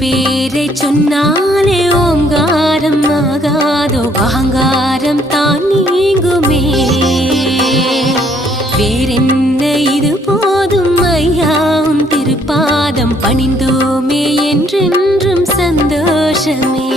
பேரை சொன்னாலே ஓங்காரம் ஆகாதோ அகங்காரம் தான் நீங்குமே. வேறென்ன இது போதும் ஐயாவும் திருப்பாதம் பணிந்தோமே என்றென்றும் சந்தோஷமே.